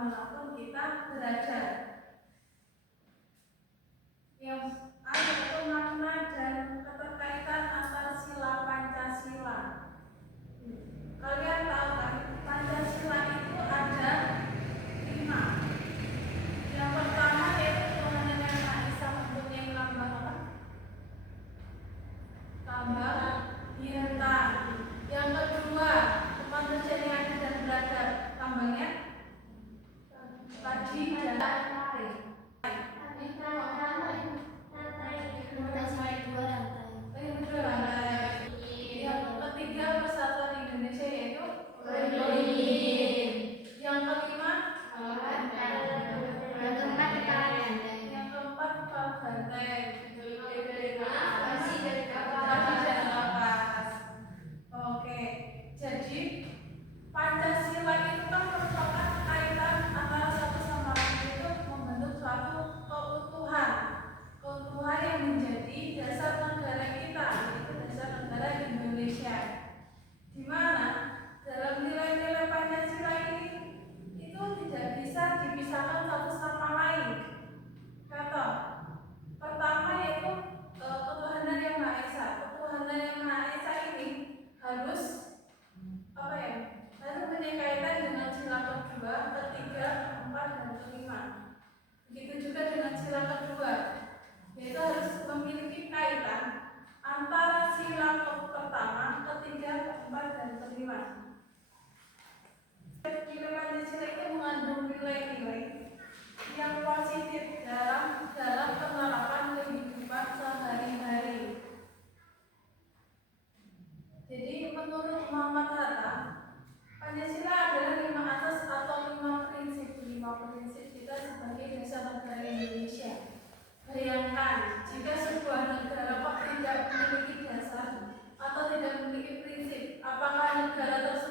dimanapun kita berada. Yang ada itu makna dan keterkaitan antara sila Pancasila. Kalian tahu kan, Pancasila itu ada 5. Yang pertama yaitu ketuhanan yang Maha Esa, mempunyai lambang apa? Lambang bintang. Yang kedua, kemanusiaan yang adil dan beradab, lambangnya padi dan yang ketiga, persatuan Indonesia yaitu yang kelima, yang keempat kepala banteng, padi dan kapas. Oke, jadi Pancasila itu kan merupakan kaitan antara satu sama lain, itu membentuk suatu keutuhan yang menjadi dasar negara kita, yaitu dasar negara Indonesia. Di mana dalam nilai-nilai Pancasila ini itu tidak bisa dipisahkan satu sama lain. Contoh pertama yaitu ketuhanan yang Maha Esa. Ketuhanan yang Maha Esa ini harus harus punya kaitan dengan sila kedua, ketiga, keempat, dan kelima. Begitu juga dengan sila kedua, yaitu harus memiliki kaitan antara sila pertama, ketiga, keempat, dan kelima. Nilai Pancasila itu mengandung nilai-nilai yang positif dalam penerapan kehidupan sehari-hari. Jadi menurut Muhammad Hatta, Pancasila adalah 5 asas atau 5 prinsip. 5 prinsip kita sebagai dasar negara Indonesia. Bayangkan jika sebuah negara kok tidak memiliki dasar atau tidak memiliki prinsip, apakah negara tersebut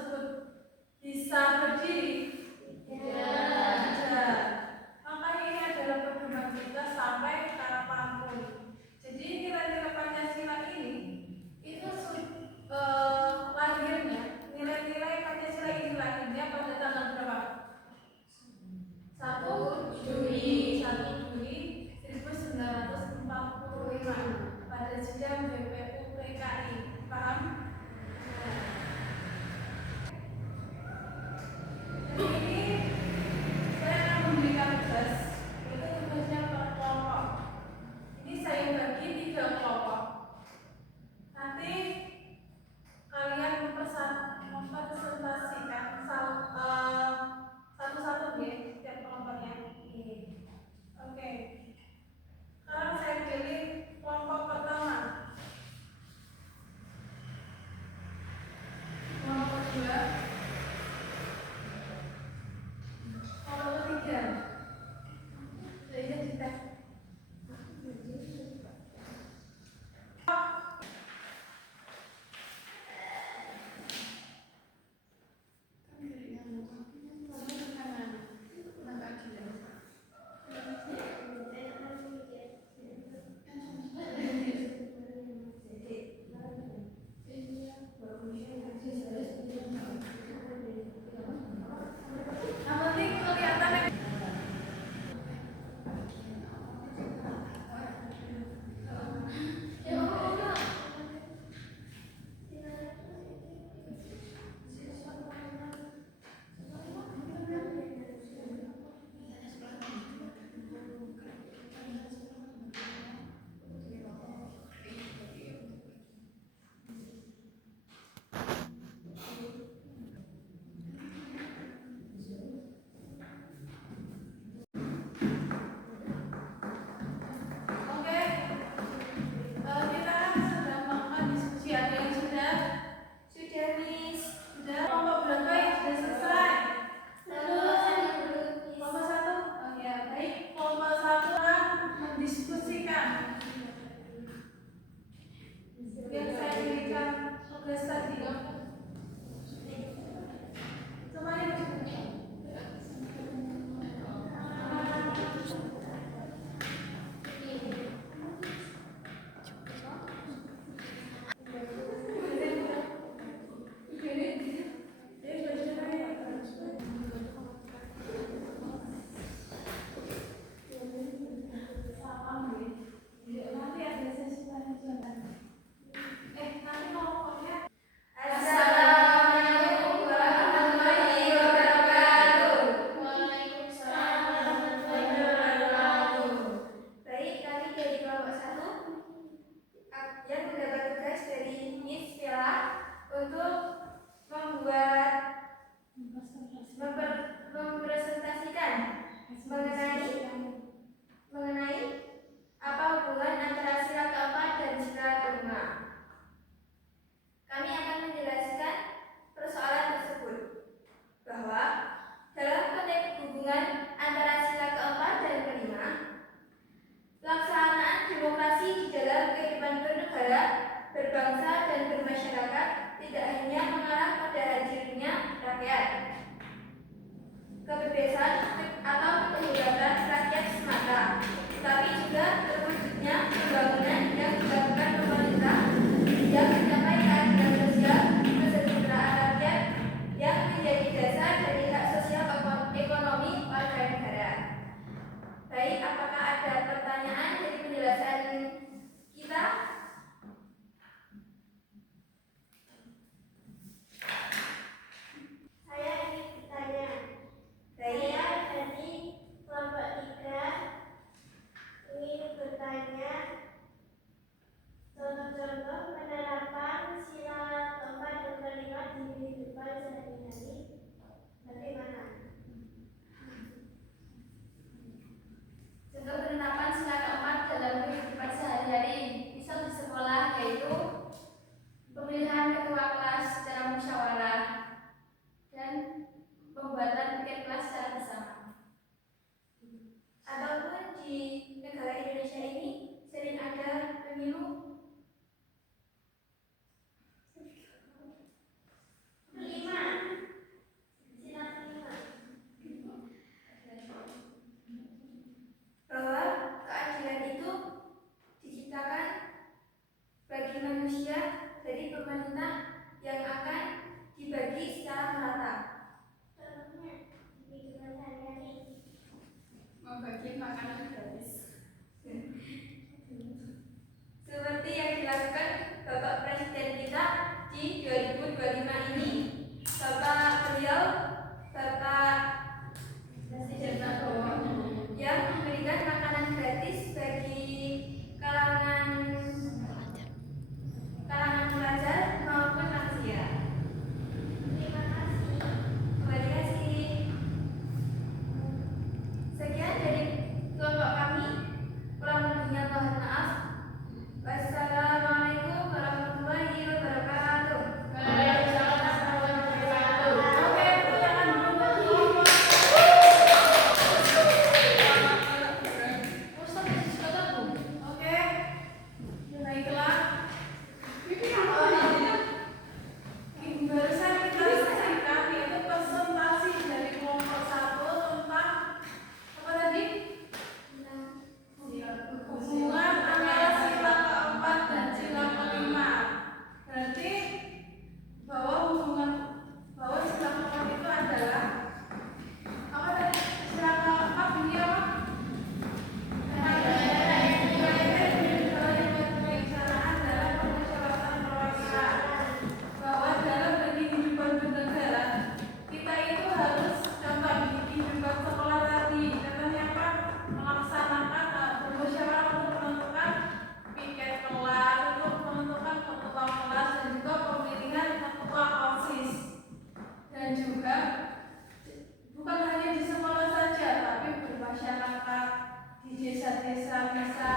di desa-desa bisa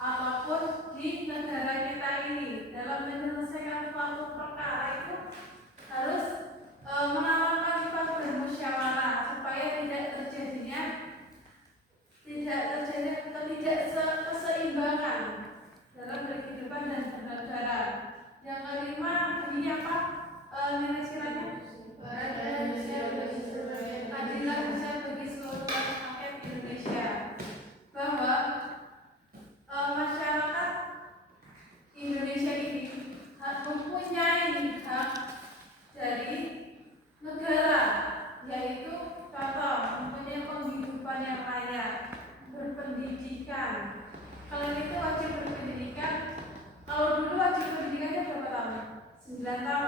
apapun di negara kita ini dalam menyelesaikan suatu perkara itu harus menawarkan sifat bermusyawarah supaya tidak terjadi ketidakseimbangan dalam berkehidupan dan bernegara. Yang kelima, ini apa? Nilai istilahnya keadilan sosial bagi seluruh rakyat Indonesia, bahwa masyarakat Indonesia ini mempunyai hak dari negara, yaitu contoh mempunyai penghidupan yang layak, berpendidikan. Kalian itu wajib berpendidikan. Kalau dulu wajib pendidikannya berapa tahun? 9 tahun.